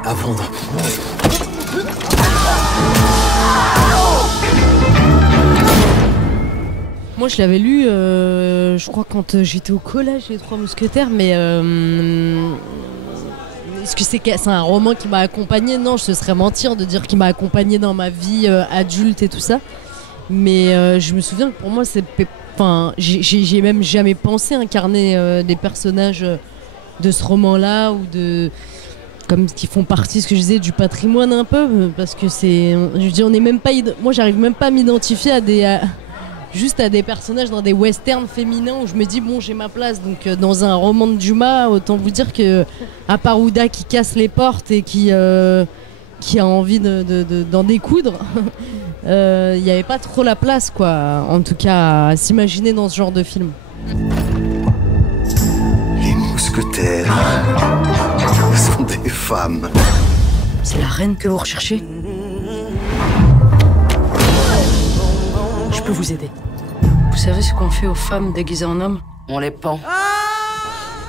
pas à vendre. Moi, je l'avais lu, je crois, quand j'étais au collège, Les Trois Mousquetaires, mais est-ce que c'est un roman qui m'a accompagné? Non, je te serais mentir de dire qu'il m'a accompagné dans ma vie adulte et tout ça. Mais je me souviens que pour moi, j'ai même jamais pensé incarner des personnages de ce roman-là ou comme qui font partie, ce que je disais, du patrimoine un peu, parce que on est même pas, moi, j'arrive même pas à m'identifier juste à des personnages dans des westerns féminins où je me dis bon, j'ai ma place. Donc dans un roman de Dumas, autant vous dire que à part Ouda qui casse les portes et qui a envie d'en découdre, il n'y avait pas trop la place, quoi, en tout cas à s'imaginer dans ce genre de film. Les mousquetaires sont des femmes. C'est la reine que vous recherchez? Je peux vous aider. Vous savez ce qu'on fait aux femmes déguisées en hommes? On les pend.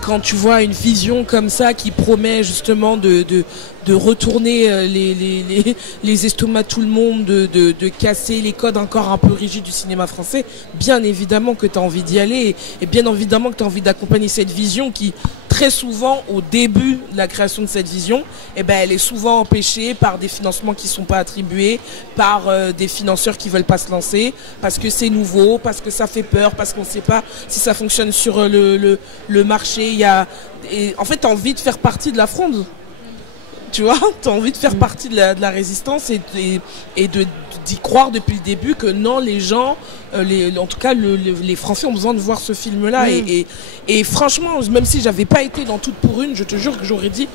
Quand tu vois une vision comme ça qui promet justement de retourner les estomacs de tout le monde, de casser les codes encore un peu rigides du cinéma français, bien évidemment que tu as envie d'y aller et bien évidemment que tu as envie d'accompagner cette vision qui, très souvent, au début de la création de cette vision, elle est souvent empêchée par des financements qui ne sont pas attribués, par des financeurs qui ne veulent pas se lancer, parce que c'est nouveau, parce que ça fait peur, parce qu'on ne sait pas si ça fonctionne sur le marché. En fait, tu as envie de faire partie de la fronde. Tu vois, tu as envie de faire partie de la résistance et d'y croire depuis le début que non, les gens, en tout cas les Français ont besoin de voir ce film-là. Et franchement, même si j'avais pas été dans Toutes pour une, je te jure que j'aurais dit,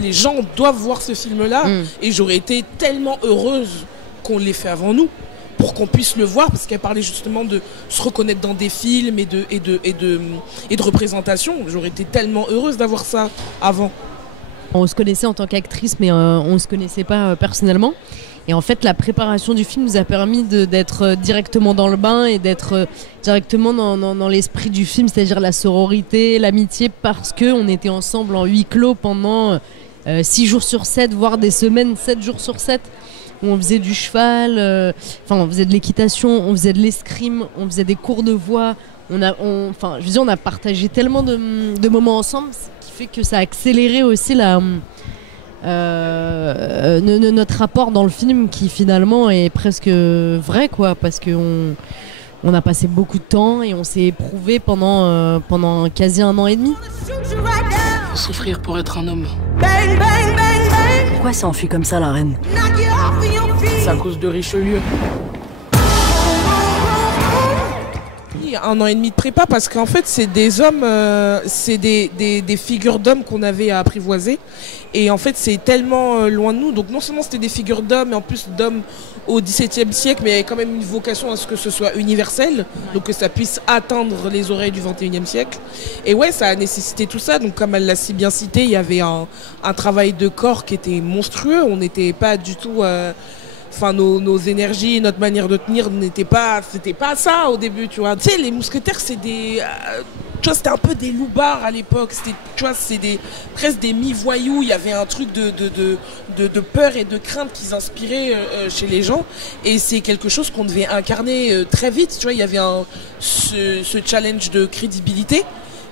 les gens doivent voir ce film-là. Et j'aurais été tellement heureuse qu'on l'ait fait avant nous, pour qu'on puisse le voir, parce qu'elle parlait justement de se reconnaître dans des films et de représentation. J'aurais été tellement heureuse d'avoir ça avant. On se connaissait en tant qu'actrice, mais on se connaissait pas personnellement. Et en fait, la préparation du film nous a permis d'être directement dans le bain et d'être directement dans l'esprit du film, c'est-à-dire la sororité, l'amitié, parce qu'on était ensemble en huis clos pendant 6 jours sur 7, voire des semaines 7 jours sur 7. Où on faisait du cheval, on faisait de l'équitation, on faisait de l'escrime, on faisait des cours de voix. On a partagé tellement de moments ensemble, ce qui fait que ça a accéléré aussi notre rapport dans le film, qui finalement est presque vrai, quoi, parce qu'on a passé beaucoup de temps et on s'est éprouvé pendant quasi 1 an et demi. Souffrir pour être un homme. Pourquoi s'est enfuie comme ça, la reine? C'est à cause de Richelieu. 1 an et demi de prépa, parce qu'en fait c'est des hommes, c'est des figures d'hommes qu'on avait à apprivoiser, et en fait c'est tellement loin de nous. Donc non seulement c'était des figures d'hommes, mais en plus d'hommes au XVIIe siècle, mais il y avait quand même une vocation à ce que ce soit universel, donc que ça puisse atteindre les oreilles du XXIe siècle. Et ouais, ça a nécessité tout ça. Donc comme elle l'a si bien cité, il y avait un travail de corps qui était monstrueux. On n'était pas du tout... nos énergies, notre manière de tenir c'était pas ça au début, tu vois. Tu sais, les mousquetaires, c'est tu vois, c'était un peu des loupards à l'époque. Tu vois, c'est presque des mi-voyous. Il y avait un truc de peur et de crainte qu'ils inspiraient chez les gens. Et c'est quelque chose qu'on devait incarner très vite. Tu vois, il y avait ce challenge de crédibilité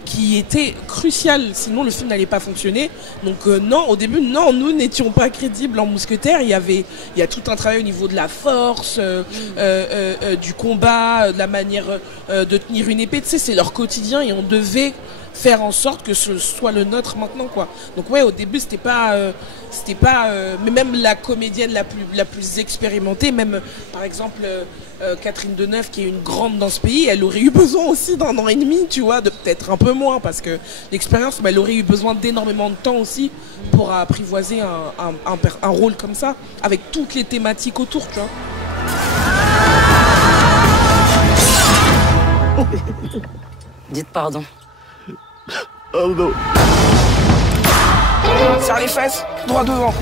qui était crucial, sinon le film n'allait pas fonctionner. Donc non, au début, non, nous n'étions pas crédibles en mousquetaires. Il y a tout un travail au niveau de la force, du combat, de la manière de tenir une épée. Tu sais, c'est leur quotidien et on devait faire en sorte que ce soit le nôtre maintenant, quoi. Donc ouais, au début c'était pas mais même la comédienne la plus expérimentée, même par exemple Catherine Deneuve, qui est une grande dans ce pays, elle aurait eu besoin aussi d'1 an et demi, tu vois, de peut-être un peu moins, parce que l'expérience, mais elle aurait eu besoin d'énormément de temps aussi pour apprivoiser un rôle comme ça, avec toutes les thématiques autour, tu vois. Dites pardon. Oh non. Serre les fesses, droit devant.